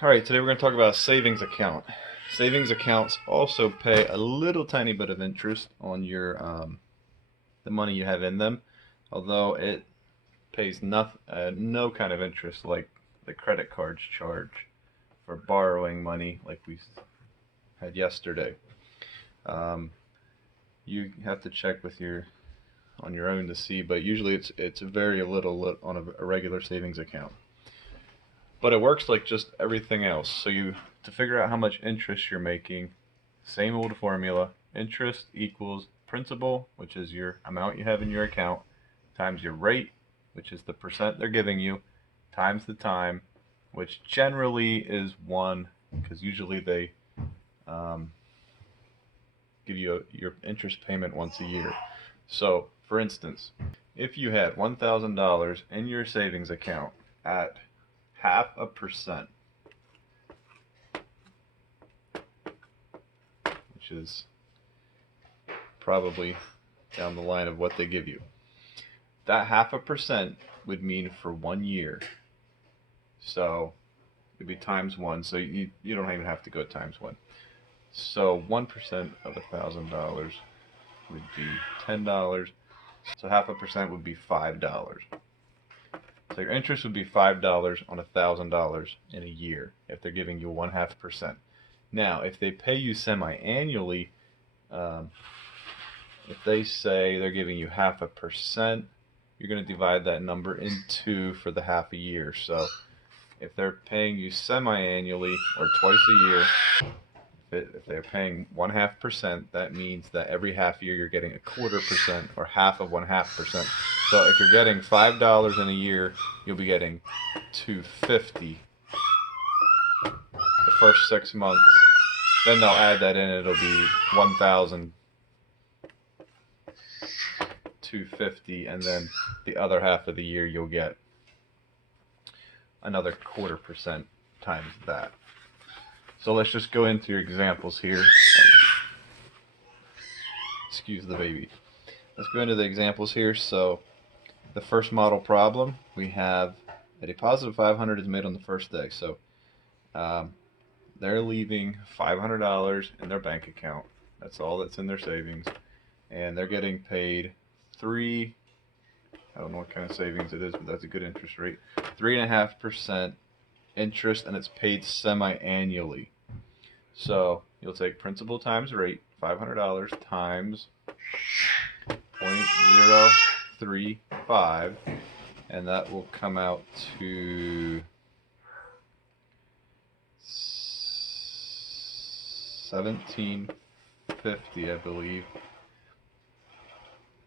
Alright, today we're going to talk about a savings account. Savings accounts also pay a little tiny bit of interest on your the money you have in them, although it pays no kind of interest like the credit cards charge for borrowing money like we had yesterday. Um, you have to check with on your own to see, but usually it's very little on a regular savings account. But it works like just everything else. So to figure out how much interest you're making, same old formula. Interest equals principal, which is your amount you have in your account, times your rate, which is the percent they're giving you, times the time, which generally is 1, because usually they give you your interest payment once a year. So, for instance, if you had $1,000 in your savings account at 0.5%, which is probably down the line of what they give you, that 0.5% would mean for 1 year. So it'd be times 1. So you don't even have to go times 1. So 1% of $1,000 would be $10. So 0.5% would be $5. So your interest would be $5 on $1,000 in a year if they're giving you 0.5%. Now, if they pay you semi-annually, if they say they're giving you 0.5%, you're going to divide that number in 2 for the half a year. So if they're paying you semi-annually or twice a year, if they're paying 0.5%, that means that every half year you're getting 0.25% or half of 0.5%. So if you're getting $5 in a year, you'll be getting $2.50 the first 6 months. Then they'll add that in, it'll be $1,250, and then the other half of the year you'll get another 0.25% times that. So let's just go into your examples here. Excuse the baby. Let's go into the examples here. So the first model problem, we have a deposit of $500 is made on the first day. So they're leaving $500 in their bank account. That's all that's in their savings. And they're getting paid I don't know what kind of savings it is, but that's a good interest rate. 3.5% interest, and it's paid semi-annually. So you'll take principal times rate, $500 times 0.035, and that will come out to $1,750, I believe.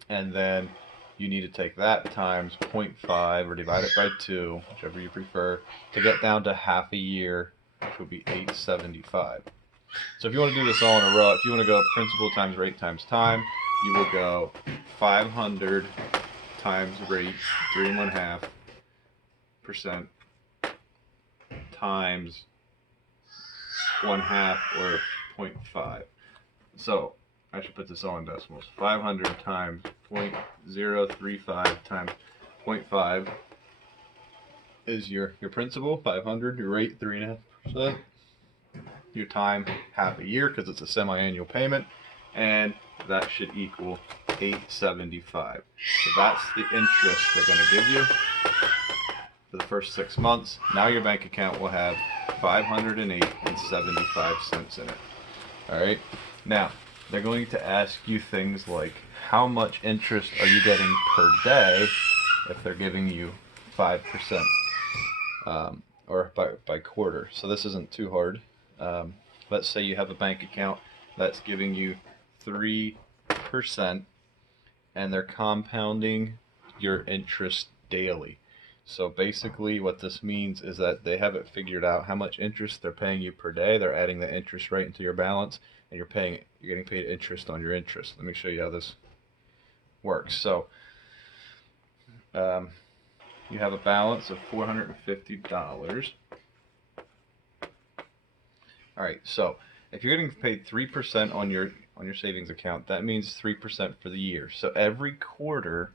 And then you need to take that times 0.5 or divide it by 2, whichever you prefer, to get down to half a year, which will be $875. So if you want to do this all in a row, if you want to go principal times rate times time, you will go 500 times rate, 3.5%, times 1/2 or 0.5. So I should put this all in decimals. 500 times 0.035 times 0.5 is your principal, 500, your rate, 3.5%, your time, half a year, because it's a semi-annual payment, and that should equal $875. So that's the interest they're going to give you for the first 6 months. Now your bank account will have $508.75 in it. Alright, now they're going to ask you things like, how much interest are you getting per day if they're giving you 5%, or by quarter. So this isn't too hard. Let's say you have a bank account that's giving you 3%, and they're compounding your interest daily. So basically what this means is that they haven't figured out how much interest they're paying you per day. They're adding the interest rate into your balance, and you're getting paid interest on your interest. Let me show you how this works. So you have a balance of $450. Alright, so if you're getting paid 3% on your savings account, that means 3% for the year. So every quarter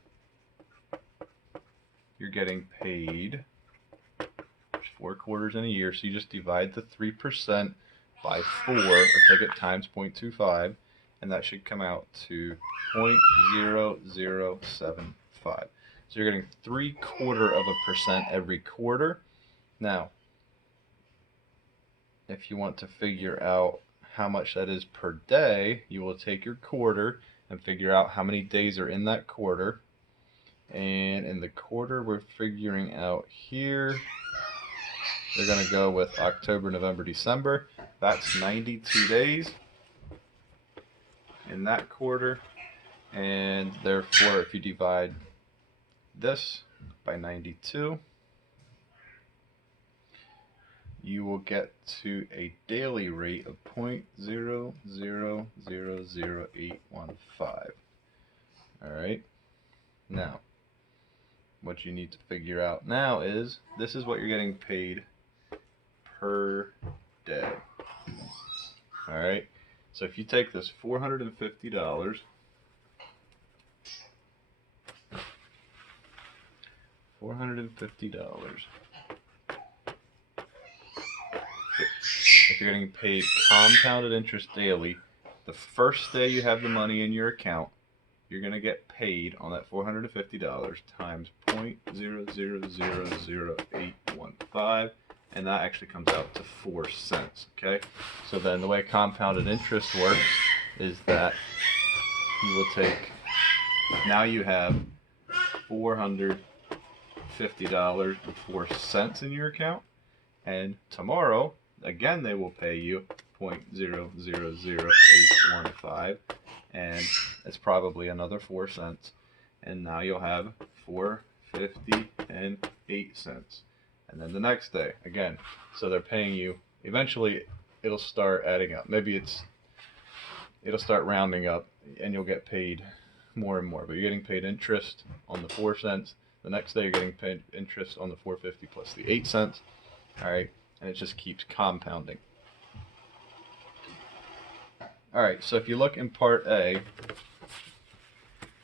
you're getting paid 4 quarters in a year, so you just divide the 3% by 4, or take it times 0.25, and that should come out to 0.0075. So you're getting 0.75% every quarter. Now, if you want to figure out how much that is per day, you will take your quarter and figure out how many days are in that quarter. And in the quarter we're figuring out here, they're going to go with October, November, December. That's 92 days in that quarter. And therefore, if you divide this by 92, you will get to a daily rate of 0.000815. Alright, now what you need to figure out now is, this is what you're getting paid per day. Alright, so if you take this $450, if you're getting paid compounded interest daily, the first day you have the money in your account, you're going to get paid on that $450 times 0.000815, and that actually comes out to 4 cents. Okay, so then the way compounded interest works is that you will take, now you have $450.04 in your account, and tomorrow again they will pay you 0.000815, and it's probably another 4 cents, and now you'll have $4.50 and 8 cents. And then the next day again, so they're paying you, eventually it'll start adding up, maybe it'll start rounding up and you'll get paid more and more, but you're getting paid interest on the 4 cents. The next day you're getting paid interest on the $4.50 plus the 8 cents. Alright, and it just keeps compounding. Alright, so if you look in part A,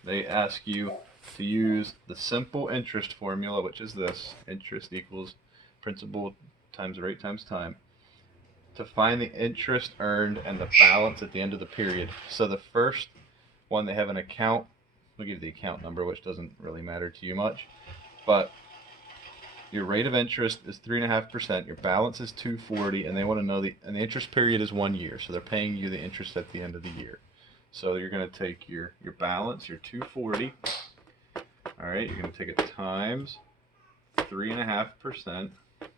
they ask you to use the simple interest formula, which is this: interest equals principal times rate times time, to find the interest earned and the balance at the end of the period. So the first one, they have an account. We'll give the account number, which doesn't really matter to you much, but your rate of interest is 3.5%, your balance is $240, and they want to know and the interest period is 1 year, so they're paying you the interest at the end of the year. So you're going to take your balance, your $240, alright, you're going to take it times 3.5%, you're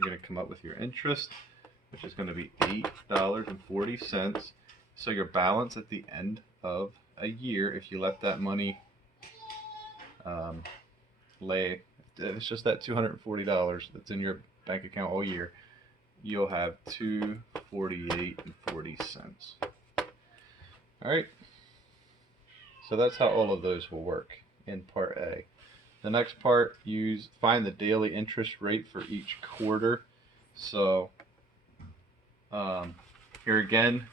going to come up with your interest, which is going to be $8.40. So your balance at the end of a year, if you let that money lay, it's just that $240 that's in your bank account all year, you'll have $248.40. Alright, so that's how all of those will work in part A. The next part, find the daily interest rate for each quarter. So here again,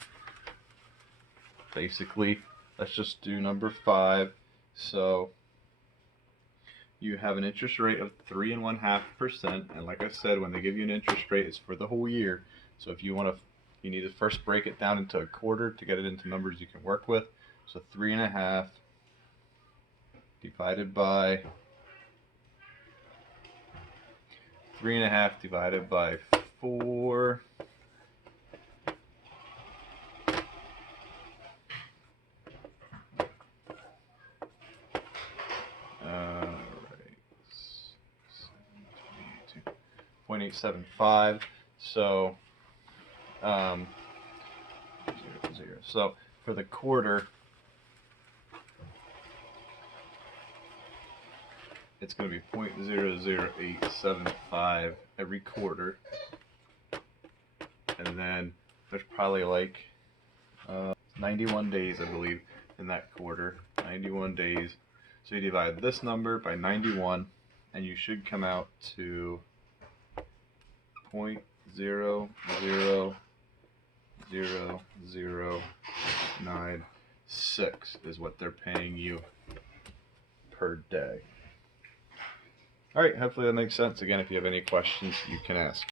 basically, let's just do number 5. So you have an interest rate of 3.5%, and like I said, when they give you an interest rate, it's for the whole year. So if you need to first break it down into a quarter to get it into numbers you can work with. So 3.5 divided by 4. Right. 0.875. So 0. So for the quarter, it's going to be 0.00875 every quarter, and then there's probably like 91 days, I believe, in that quarter. 91 days. So you divide this number by 91, and you should come out to 0.00096 is what they're paying you per day. All right, hopefully that makes sense. Again, if you have any questions, you can ask.